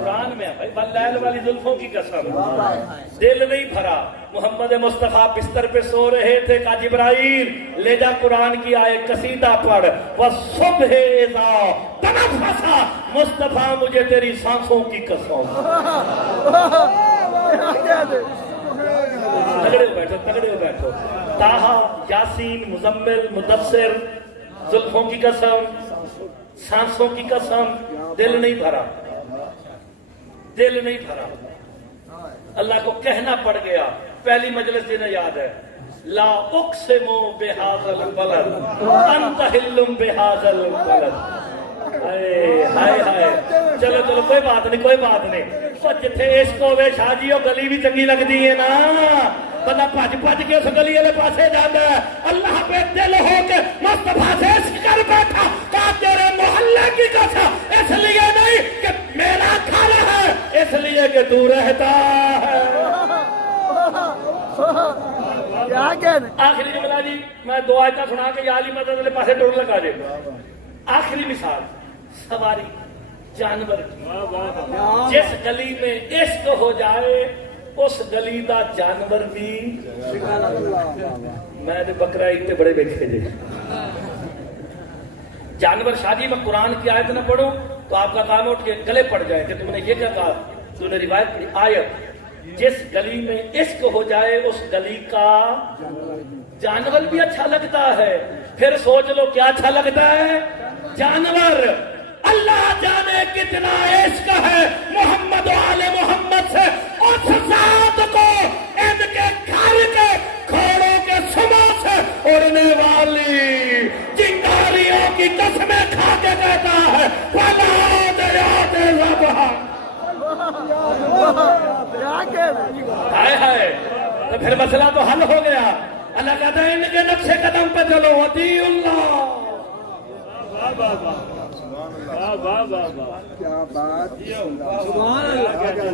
قرآن میں بھائی واللیل والی زلفوں کی قسم. دل نہیں بھرا. محمد مصطفیٰ بستر پہ سو رہے تھے, کہا جبرائیل لے جا قرآن کی آیت قصیدہ پڑھ. وَالصُّبْحِ اِذَا تَنَفَّسَ, مصطفیٰ مجھے تیری سانسوں کی قسم. تگڑے ہو بیٹھو. طٰہٰ, یاسین, مزمل, مدثر, زلفوں کی قسم, سانسوں کی قسم. دل نہیں بھرا, دل نہیں بھرا. اللہ کو کہنا پڑ گیا. پہلی مجلس جنہیں یاد ہے, لا اقسم بہذا البلد انت حل بہذا البلد. ہائے ہائے. چلو کوئی بات نہیں. جتھے عشق ہوے شاہ جی وہ گلی بھی چنگی لگتی ہے نا, بندہ بھج کے اس گلی والے پاسے جاتا ہے. اللہ پہ دل ہو کے مصطفیٰ سے عشق کر بیٹھا. کہا تیرے محلے کی قسم, اس لیے نہیں کہ میرا گھر ہے, اس لیے کہ کہ تو رہتا ہے. کیا کہنا آخری جملہ جی میں دو آیتاں سنا کے یا علی مدد والے پاسے ٹوٹ لگا دے. آخری مثال سواری جانور کی. جس گلی میں عشق ہو جائے اس گلی دا جانور بھی. میں نے بکرا اتنے بڑے دیکھے جی. جانور شادی میں قرآن کی آیت نہ پڑھو تو آپ کا کام اٹھ کے گلے پڑ جائے کہ تم نے یہ کیا کہا. تم نے روایت پڑھی آیت جس گلی میں عشق ہو جائے اس گلی کا جانور بھی اچھا لگتا ہے. پھر سوچ لو کیا اچھا لگتا ہے جانور. اللہ جانے کتنا عشق ہے محمد و آل محمد سے. اس ذات کو ان کے گھر کے کھوڑوں کے سما سے اڑنے والی چنگاریوں کی قسمیں کھا کے کہتا ہے فلا دیات ربہ. ہائے ہائے. تو پھر مسئلہ تو حل ہو گیا. اللہ کہتا ہے ان کے نقشے قدم پہ چلو اطیعوا اللہ.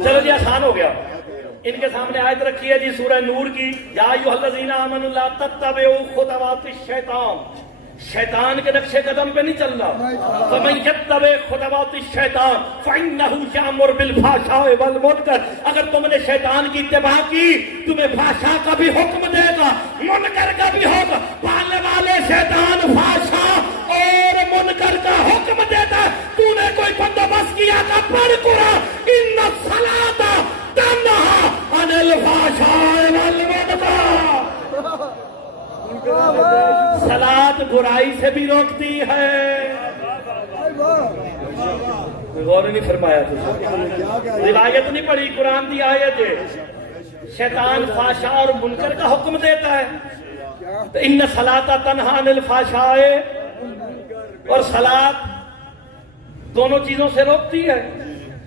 چلو جی آسان ہو گیا. ان کے سامنے آیت رکھی ہے جی سورہ نور کی یا ایھا الذین آمنوا لا تتبعوا خطوات الشیطان. شیطان کے نقشے قدم پہ نہیں چل رہا. فمن یتبع خطوات الشیطان فإنہ یأمر بالفحشاء والمنکر. اگر تم نے شیطان کی اتباع کی تمہیں فحشاء کا بھی حکم دے گا منکر کا بھی ہوگا. پالنے والے شیطان فحشاء اور منکر کا حکم دیتا ہے. تو نے کوئی بندوبست کیا تھا پڑھ قرآن ان الصلاۃ تنہی عن الفحشاء والمنکر. صلاۃ برائی سے بھی روکتی ہے. غور نہیں فرمایا تو روایت نہیں پڑھی قرآن دی آیت ہے. شیطان فحشاء اور منکر کا حکم دیتا ہے. تو ان صلاۃ تنہی عن الفحشاء اور صلاۃ دونوں چیزوں سے روکتی ہے.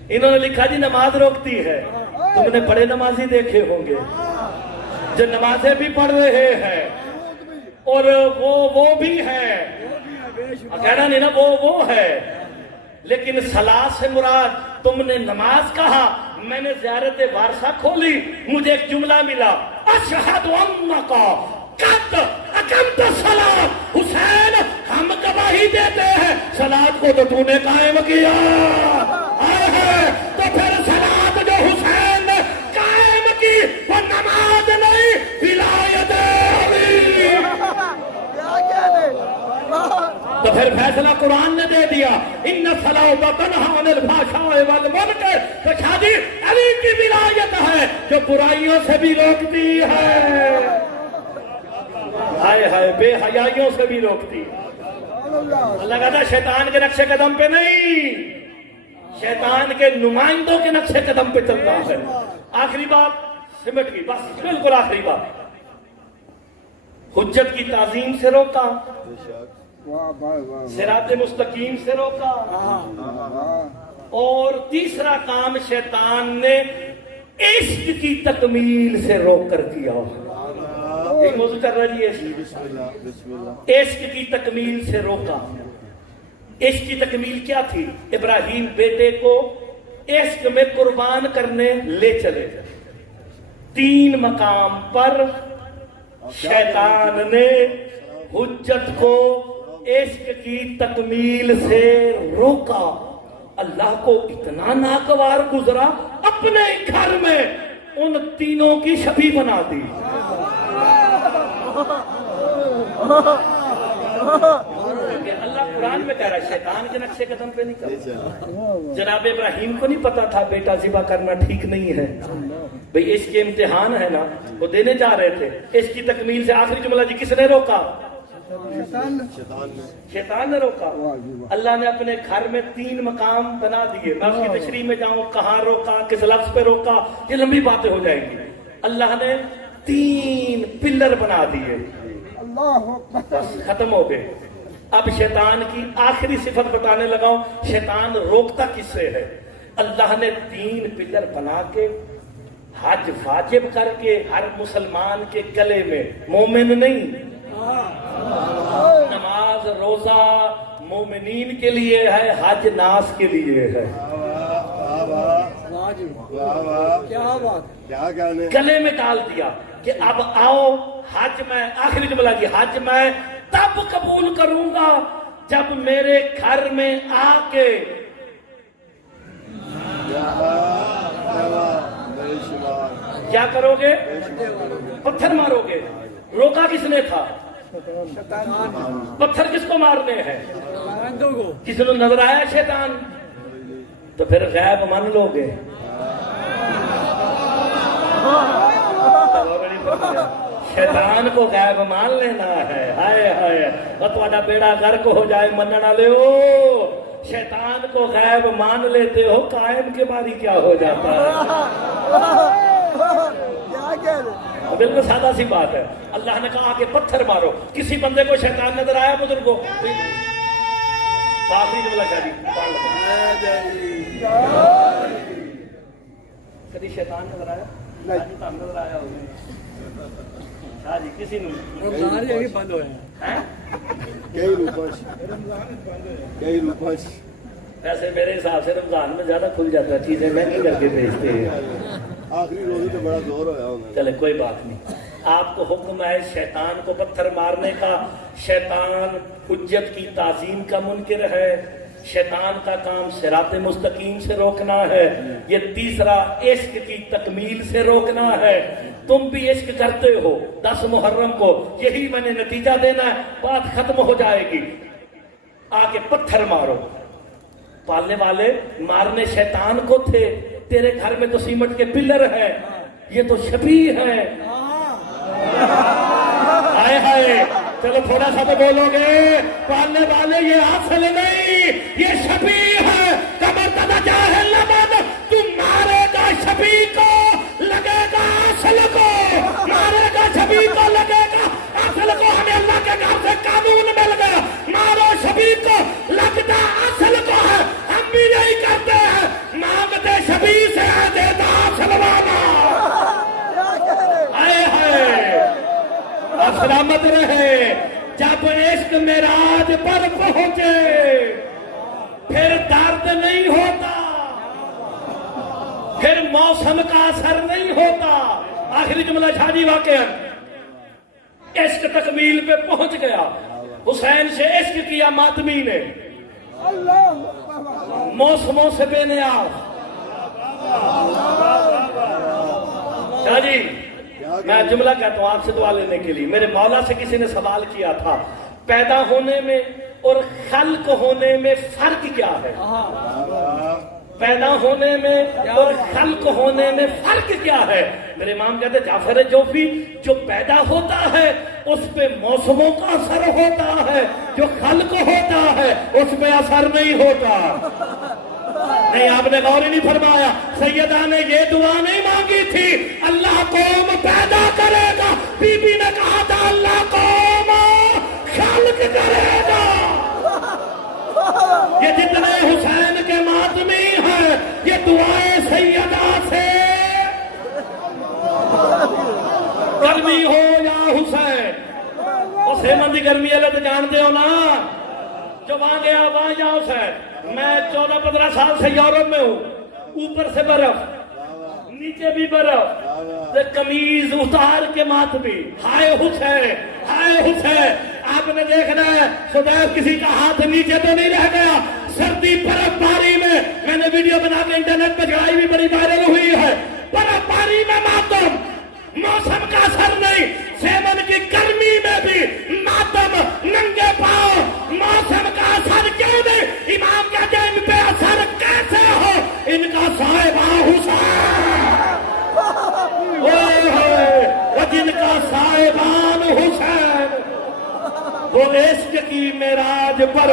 انہوں نے لکھا جی نماز روکتی ہے. تم نے بڑے نمازی دیکھے ہوں گے جو نمازیں بھی پڑھ رہے ہیں اور وہ بھی ہے. کہنا نہیں نا وہ ہے. لیکن صلاۃ سے مراد تم نے نماز کہا. میں نے زیارت وارثہ کھولی مجھے ایک جملہ ملا اشہد انک قد اقمت الصلاۃ. حسین ہم گواہی دیتے ہیں صلاۃ کو تو نے قائم کیا ہے. تو پھر صلاۃ جو حسین نے قائم کی وہ نماز نہیں ولایت علی. تو پھر فیصلہ قرآن نے دے دیا ان الصلاۃ تنہی عن الفحشاء والمنکر. تو شادی علی کی ولایت ہے جو برائیوں سے بھی روکتی ہے. ہائے ہائے بے حیائیوں سے بھی روکتی. اللہ کہتا ہے شیطان کے نقشے قدم پہ نہیں شیطان کے نمائندوں کے نقشے قدم پہ چل رہا ہے. آخری بات سمٹ گئی بس بالکل آخری بات. حجت کی تعظیم سے روکا صراط مستقیم سے روکا. اور تیسرا کام شیطان نے عشق کی تکمیل سے روک کر کیا. ایک موضوع چل رہا جی عشق کی تکمیل سے روکا. عشق کی تکمیل کیا تھی؟ ابراہیم بیٹے کو عشق میں قربان کرنے لے چلے. 3 مقام پر شیطان نے حجت کو عشق کی تکمیل سے روکا. اللہ کو اتنا ناگوار گزرا اپنے گھر میں ان تینوں کی شبیہ بنا دی. اللہ قرآن میں کہہ رہا ہے شیطان کے نقشے قدم پہ نہیں چلا. جناب ابراہیم کو نہیں پتا تھا بیٹا ذبح کرنا ٹھیک نہیں ہے. بھئی اس کے امتحان ہے نا وہ دینے جا رہے تھے. اس کی تکمیل سے آخری جملہ جی کس نے روکا؟ شیطان نے روکا. اللہ نے اپنے گھر میں 3 مقام بنا دیے. میں اس کی تشریح میں جاؤں کہاں روکا کس لفظ پہ روکا یہ لمبی باتیں ہو جائیں گی. اللہ نے 3 پلر بنا دیے. بس ختم ہو گئے. اب شیطان کی آخری صفت بتانے لگا ہوں. شیطان روکتا کس سے ہے؟ اللہ نے 3 پلر بنا کے حج واجب کر کے ہر مسلمان کے گلے میں مومن نہیں نماز روزہ مومنین کے لیے ہے حج ناس کے لیے ہے. واہ واہ کیا بات کیا گانے گلے میں ڈال دیا کہ اب آؤ حج میں، آخری جملہ کی حج میں تب قبول کروں گا جب میرے گھر میں آ کے کیا کرو گے؟ پتھر مارو گے۔ روکا کس نے تھا؟ پتھر کس کو مارنے ہیں؟ کسی نے نظر آیا شیطان؟ تو پھر غیب مان لو گے۔ شیطان کو غیب مان لینا ہے، ہائے ہائے اور تمہارا بیڑا غرق ہو جائے مننا لے ہو۔ شیطان کو غیب مان لیتے ہو، قائم کے باری کیا ہو جاتا ہے؟ بالکل سادہ سی بات ہے۔ اللہ نے کہا کہ پتھر مارو۔ کسی بندے کو شیطان نظر آیا بزرگ کو؟ آخری جملہ شادی کبھی شیطان نظر آیا؟ نظر آیا ہوگا جی کسی نے بند ہوا ویسے میرے حساب سے رمضان میں زیادہ کھل جاتا ہے، چیزیں مہنگی کر کے بھیجتے ہیں۔ آخری روزے تو بڑا زور ہوا ہونا۔ چلے کوئی بات نہیں، آپ کو حکم ہے شیطان کو پتھر مارنے کا۔ شیطان حجت کی تعظیم کا منکر ہے، شیطان کا کام صراط مستقیم سے روکنا ہے۔ یہ تیسرا عشق کی تکمیل سے روکنا ہے۔ تم بھی عشق کرتے ہو، 10 محرم کو یہی میں نے نتیجہ دینا ہے، بات ختم ہو جائے گی۔ آ کے پتھر مارو۔ پالنے والے مارنے شیطان کو تھے، تیرے گھر میں تو سیمنٹ کے پلر ہیں، یہ تو شبیہ ہیں۔ ہائے ہائے چلو تھوڑا سا تو بولو گے۔ پالنے والے یہ اصل نہیں، یہ شبیہ ہے۔ کمر تدا جاہل نبد، تم مارے گا شبیہ کو لگے گا اصل کو، مارے گا شبیہ کو لگے گا اصل کو۔ ہمیں اللہ کے گھر سے قانون مل گیا، مارو شبیہ کو لگتا اصل کو ہے۔ ہم بھی یہی کرتے ہیں، مانگتے شبیہ سے ہے دیتا سلوانا۔ آئے ہائے سلامت رہے۔ جب عشق معراج پر پہنچے پھر درد نہیں ہوتا، پھر موسم کا اثر نہیں ہوتا۔ آخری جملہ شادی واقعہ عشق تکمیل پہ پہنچ گیا۔ حسین سے عشق کیا ماتمی نے، موسموں سے بے نیاز۔ شاہ جی میں جملہ کہتا ہوں آپ سے دعا لینے کے لیے۔ میرے مولا سے کسی نے سوال کیا تھا، پیدا ہونے میں اور خلق ہونے میں فرق کیا ہے؟ پیدا ہونے میں اور خلق ہونے میں فرق کیا ہے؟ میرے امام کہتے جعفر جوفی، جو پیدا ہوتا ہے اس پہ موسموں کا اثر ہوتا ہے، جو خلق ہوتا ہے اس پہ اثر نہیں ہوتا۔ نہیں آپ نے غور ہی نہیں فرمایا۔ سیدہ نے یہ دعا نہیں مانگی تھی اللہ قوم پیدا کرے گا، بی بی نے کہا تھا اللہ قوم خلق کرے گا۔ یہ جتنے حسین کے ماتمی ہیں یہ دعائیں سیدہ سے، گرمی ہو یا حسین، اور سیمن دی گرمی اللہ تو جانتے ہو نا، جو وہاں گیا وہاں جا حسین۔ میں 14-15 سال سے یورپ میں ہوں، اوپر سے برف نیچے بھی برف، قمیض اتار کے ماتمی، ہائے حسین ہائے حسین۔ آپ نے دیکھنا ہے سدیو کسی کا ہاتھ نیچے تو نہیں رہ گیا۔ سردی برف باری میں نے ویڈیو بنا کے انٹرنیٹ پہ چڑھائی بھی بڑی وائرل ہوئی ہے۔ برف باری میں ماتم، موسم کا اثر نہیں، سیمن کی گرمی میں بھی ماتم، ننگے پاؤں، موسم کا اثر کیوں نہیں؟ امام کہتے ہیں ان پہ اثر کیسے ہو؟ ان کا صاحبہ حسین، وہ جن کا صاحبان حسین، وہ عشق کی معراج پر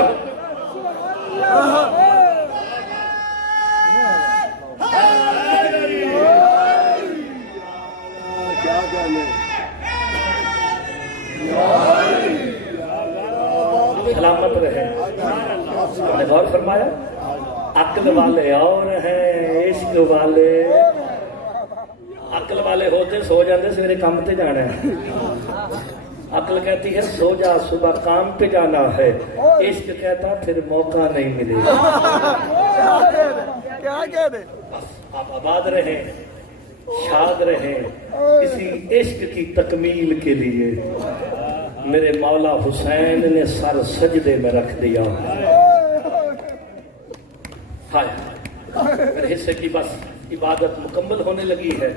کیا گانے سلامت رہے۔ نے غور فرمایا عقل والے اور ہیں عشق والے، عقل والے ہوتے سو جاتے سویرے کام پہ جانا ہے، عقل کہتی ہے سو جا صبح کام پہ جانا ہے، عشق کہتا پھر موقع نہیں ملے گا۔ آپ آباد رہیں، شاد رہیں، اسی عشق کی تکمیل کے لیے میرے مولا حسین نے سر سجدے میں رکھ دیا۔ ہائے میرے حصے کی بس عبادت مکمل ہونے لگی ہے،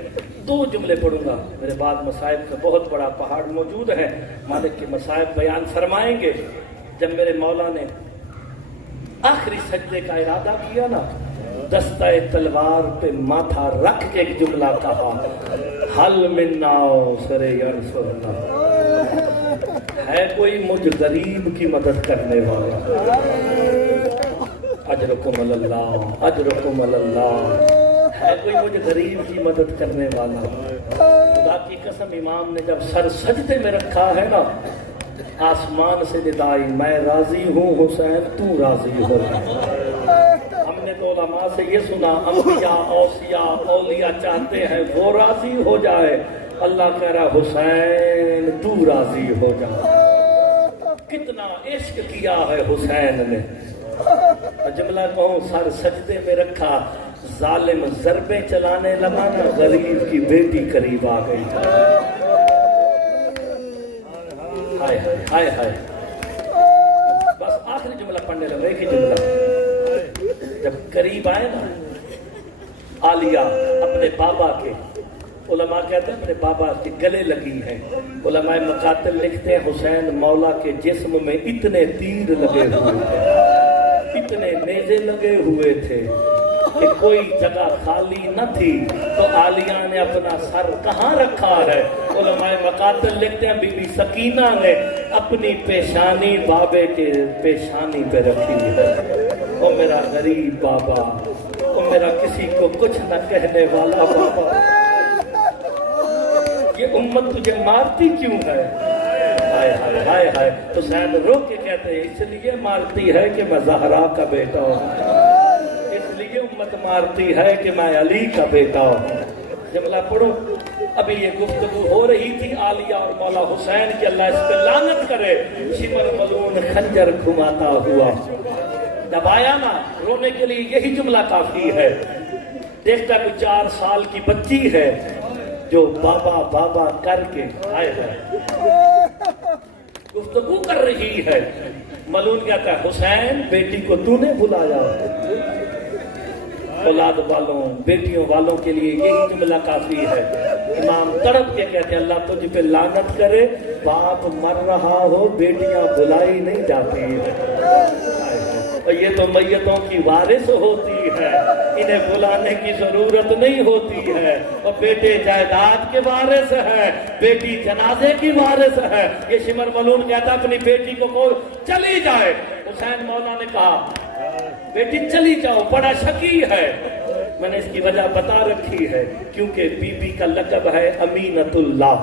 2 جملے پڑھوں گا، میرے بعد مصائب کا بہت بڑا پہاڑ موجود ہے، مالک کے مصائب بیان فرمائیں گے۔ جب میرے مولا نے آخری سجدے کا ارادہ کیا نا، دستہ تلوار پہ ماتھا رکھ کے ایک جملہ کہا، حل من ناصر ینصرنا، ہے کوئی مجھ غریب کی مدد کرنے والا؟ اجرکم اللہ، اجرکم اللہ، ہے کوئی مجھ غریب کی مدد کرنے والا؟ خدا کی قسم امام نے جب سر سجدے میں رکھا ہے نا، آسمان سے ندائی، میں راضی ہوں حسین تو راضی ہو۔ ہم نے تو علماء سے یہ سنا، انبیاء اوصیاء اولیاء چاہتے ہیں وہ راضی ہو جائے، اللہ کہہ رہا حسین تو راضی ہو جا۔ کتنا عشق کیا ہے حسین نے، جملہ کہوں سر سجدے میں رکھا، ظالم ضربیں چلانے لگا نا، غریب کی بیٹی قریب آ گئی۔ ہائے ہائے ہائے، بس آخری جملہ پڑھنے لگا، ایک ہی جملہ۔ جب قریب آئے نا عالیہ اپنے بابا کے، علماء کہتے ہیں اپنے بابا کے گلے لگی ہیں، علماء مقاتل لکھتے ہیں حسین مولا کے جسم میں اتنے تیر لگے ہوئے تھے، اتنے نیزے لگے ہوئے تھے کہ کوئی جگہ خالی نہ تھی، تو عالیہ نے اپنا سر کہاں رکھا ہے؟ علماء مقاتل لکھتے ہیں بی بی سکینہ نے اپنی پیشانی بابے کے پیشانی پہ رکھی ہے۔ او میرا غریب بابا، او میرا کسی کو کچھ نہ کہنے والا بابا، یہ امت تجھے مارتی کیوں ہے؟ ہائے ہائے ہائے ہائے، حسین رو کے کہتے ہیں اس لیے مارتی ہے کہ میں زہرا کا بیٹا ہوں، یہ امت مارتی ہے کہ میں علی کا بیٹا ہوں۔ جملہ پڑھو، ابھی یہ گفتگو ہو رہی تھی عالیہ اور مولا حسین کی، اللہ اس پہ لعنت کرے، شمر ملون خنجر گھماتا ہوا جب آیا نا، رونے کے لیے یہی جملہ کافی ہے۔ دیکھتا ہے کوئی 4 سال کی بچی ہے جو بابا بابا کر کے آئے ہے گفتگو کر رہی ہے، ملون کہتا ہے حسین بیٹی کو تو نے بلایا؟ اولاد والوں بیٹیوں والوں کے لیے یہی جملہ کافی ہے۔ امام تڑپ کے کہتے ہیں اللہ تجھ پہ لعنت کرے، باپ مر رہا ہو بیٹیاں بلائی نہیں جاتی ہیں، اور یہ تو میتوں کی وارث ہوتی ہے، انہیں بلانے کی ضرورت نہیں ہوتی ہے، اور بیٹے جائیداد کے وارث ہے، بیٹی جنازے کی وارث ہے۔ یہ شمر ملون کہتا اپنی بیٹی کو کہو چلی جائے، حسین مولا نے کہا بیٹی چلی جاؤ، بڑا شکی ہے۔ میں نے اس کی وجہ بتا رکھی ہے، کیونکہ بی بی کا لقب ہے امینت اللہ،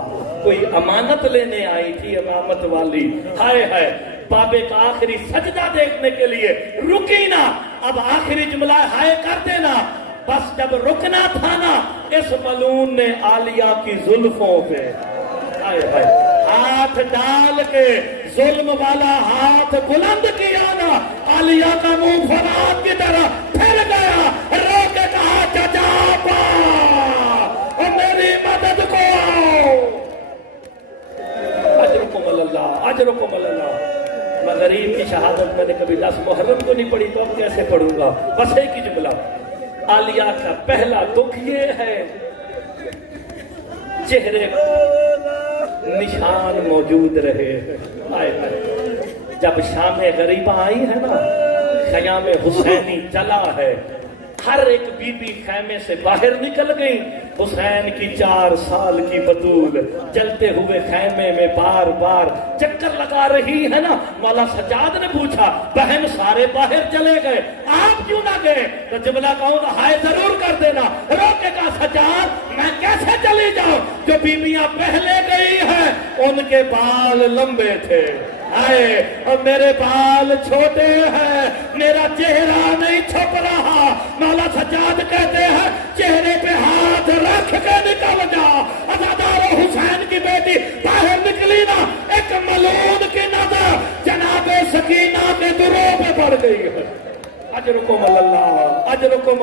کوئی امانت لینے آئی تھی امامت والی۔ ہائے ہائے، بابے کا آخری سجدہ دیکھنے کے لیے رکی نا، اب آخری جملہ ہائے کر دینا، بس جب رکنا تھا نا، اس ملون نے عالیہ کی زلفوں پہ ہائے ہائے ہاتھ ڈال کے ظلم والا ہاتھ بلند کیا نا، عالیہ کا منہ فرات کی طرح پھر گیا، رو کے کہا چچا پا اور میری مدد کو آؤ، اجرکم اللہ، اجرکم اللہ۔ میں غریب کی شہادت میں نے کبھی 10 محرم کو نہیں پڑھی، تو اب کیسے پڑھوں گا؟ بس ایک ہی جملہ، عالیہ کا پہلا دکھ یہ ہے چہرے نشان موجود رہے۔ آئے جب شام غریبہ آئی ہے نا، خیام حسینی چلا ہے، ہر ایک بی بی خیمے سے باہر نکل گئی، حسین کی 4 سال کی بطول چلتے ہوئے خیمے میں بار بار چکر لگا رہی ہے نا۔ مولا سجاد نے پوچھا بہن سارے باہر چلے گئے، آپ کیوں نہ گئے؟ تو جملہ کہوں تو ہائے ضرور کر دینا، رو کے کہا سجاد میں کیسے چلی جاؤں؟ جو بیویاں پہلے گئی ہیں ان کے بال لمبے تھے، آئے اور میرے بال چھوٹے ہیں، میرا چہرہ نہیں چھپ رہا۔ مولا سجاد کہتے ہیں چہرے پہ ہاتھ رکھ کے نکل جا۔ عزادار حسین کی بیٹی باہر نکلی نا، ایک ملعون کی نظر جناب سکینہ کے دروں پہ پڑ گئی ہے۔ اجرکم اللہ، اجرکم